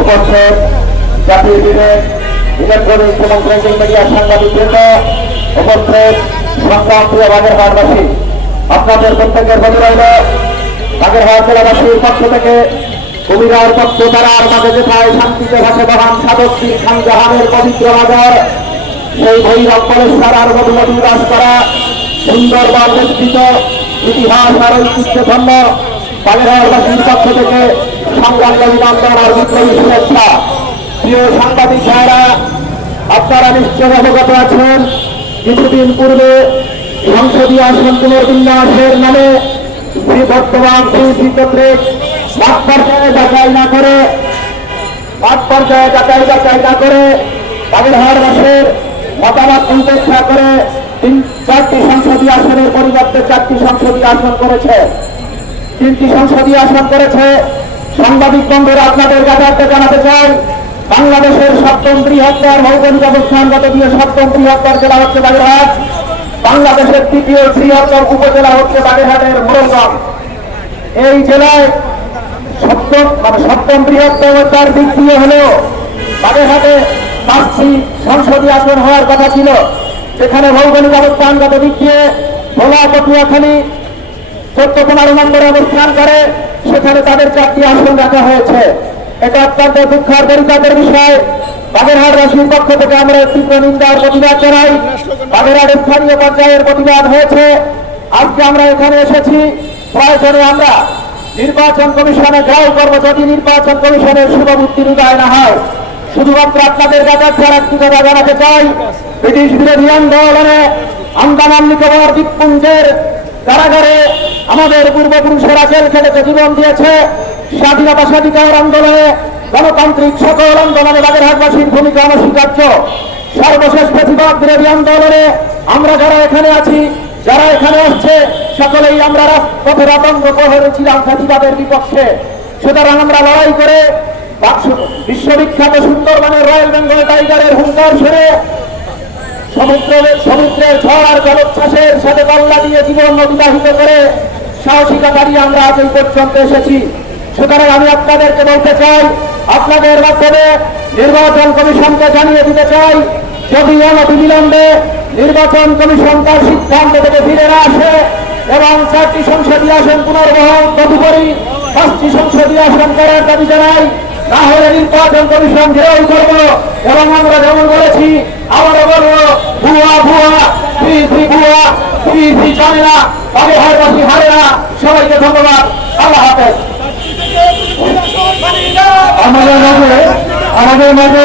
উপস্থিত জাতীয় বিবেক ইলেকট্রনিক্স এবং প্রিন্টিং মিডিয়ার সাংবাদিক বৃন্দ, উপস্থিত বাগেরহাটবাসী, আপনাদের প্রত্যেকের প্রতি রইল বাগেরহাট জেলাবাসীর পক্ষ থেকে কবিরার পক্ষ তারার মাঝে যেথায় শান্তিতে ভাসে মহান সাধক খান জাহানের পবিত্র বাজার, সেই ভৈরব কলেশ্বর আর মধু মধুরাস করা সুন্দরবন বিস্তৃত ইতিহাস আর ঐতিহ্য ধন্য বাগেরহাটবাসীর পক্ষ থেকে সংগ্রামী অভিনন্দন আর বিপ্লবী শুভেচ্ছা। প্রিয় সাংবাদিক ভাইরা, আপনারা নিশ্চয় অবগত আছেন, কিছুদিন পূর্বে সংসদীয় আসন পুনর্বিন্যাসের নামে বর্তমান শ্রী কর্তৃক মাঠ পর্যায়ে যাচাই না করে মাঠ পর্যায়ে যাচাই যাচাই না করে বাগেরহাট মাসের মতামত উপেক্ষা করে তিন চারটি সংসদীয় আসনের পরিবর্তে চারটি সংসদীয় আসন করেছে। তিনটি সংসদীয় আসন করেছে। সাংবাদিক বন্ধুরা, আপনাদের কাছে জানাতে চাই। বাংলাদেশের সপ্তম বৃহত্তর ভৌগোলিক অবস্থানগত দিয়ে সপ্তম বৃহত্তর জেলা হচ্ছে বাগেরহাট। বাংলাদেশের তৃতীয় বৃহত্তর উপজেলা হচ্ছে বাগেরহাটের মোরলগঞ্জ। এই জেলায় সপ্তম মানে সপ্তম বৃহত্তমতার দিক দিয়ে হলেও বাগেরহাটে পাঁচটি সংসদীয় আসন হওয়ার কথা ছিল। সেখানে ভৌগোলিক অবস্থানগত দিক দিয়ে ভোলা, পটুয়াখালী চোদ্দ পনেরো নম্বরে অবস্থান করে, সেখানে তাদের চারটি আসন রাখা হয়েছে। এটা অত্যন্ত দুঃখের পরিতাপের বিষয়। বাগেরহাটবাসীর পক্ষ থেকে আমরা তীব্র নিন্দার প্রতিবাদ জানাই। বাগেরহাট স্থানীয় পর্যায়ের প্রতিবাদ হয়েছে। আজকে আমরা এখানে এসেছি। প্রয়োজনে আমরা নির্বাচন কমিশনে গ্রাহ করব যদি নির্বাচন কমিশনের শুভবুদ্ধি উদয় না হয়। শুধুমাত্র আপনাদের কাছে ছাড়া একটি কথা জানাতে চাই। ব্রিটিশ বিরোধী আন্দোলনে আন্দামান নিকোবর দ্বীপপুঞ্জের কারাগারে আমাদের পূর্বপুরুষেরা জেল খেটেছে জীবন দিয়েছে। স্বাধীনতা স্বাধিকার আন্দোলনে গণতান্ত্রিক সকল আন্দোলনে বাগেরহাটবাসীর ভূমিকা অনস্বীকার্য। সর্বশেষ প্রতিবাদ বিরোধী আন্দোলনে আমরা যারা এখানে আছি, যারা এখানে আসছে, সকলেই আমরা পথের আতঙ্ক প্রহরে ছিলাম ফাঁসিবাদের বিপক্ষে। সুতরাং আমরা লড়াই করে বিশ্ববিখ্যাত সুন্দরবনের রয়্যাল বেঙ্গল টাইগারের হুঙ্কার সরে সমুদ্রের সমুদ্রের ঝড় আর জলোচ্ছ্বাসের সাথে পাল্লা দিয়ে জীবন অতিবাহিত করে সাহসিকতা দিয়ে আমরা আজ এই পর্যন্ত এসেছি। সুতরাং আমি আপনাদেরকে বলতে চাই, আপনাদের মাধ্যমে নির্বাচন কমিশনকে জানিয়ে দিতে চাই, যদি অনবিলম্বে নির্বাচন কমিশন তার সিদ্ধান্ত থেকে ফিরে না আসে এবং চারটি সংসদীয় আসন পুনর্বহন তদুপরি পাঁচটি সংসদীয় আসন করার দাবি জানাই না হলে নির্বাচন কমিশন ঘেরাও করব এবং আমরা যেমন বলেছি, আবারও বলব, ভুয়া ভুয়া ভুয়া শ্রী না। সবাইকে ধন্যবাদ। আল্লাহ হাফেজ। আমাদের মাঝে আমাদের মাঝে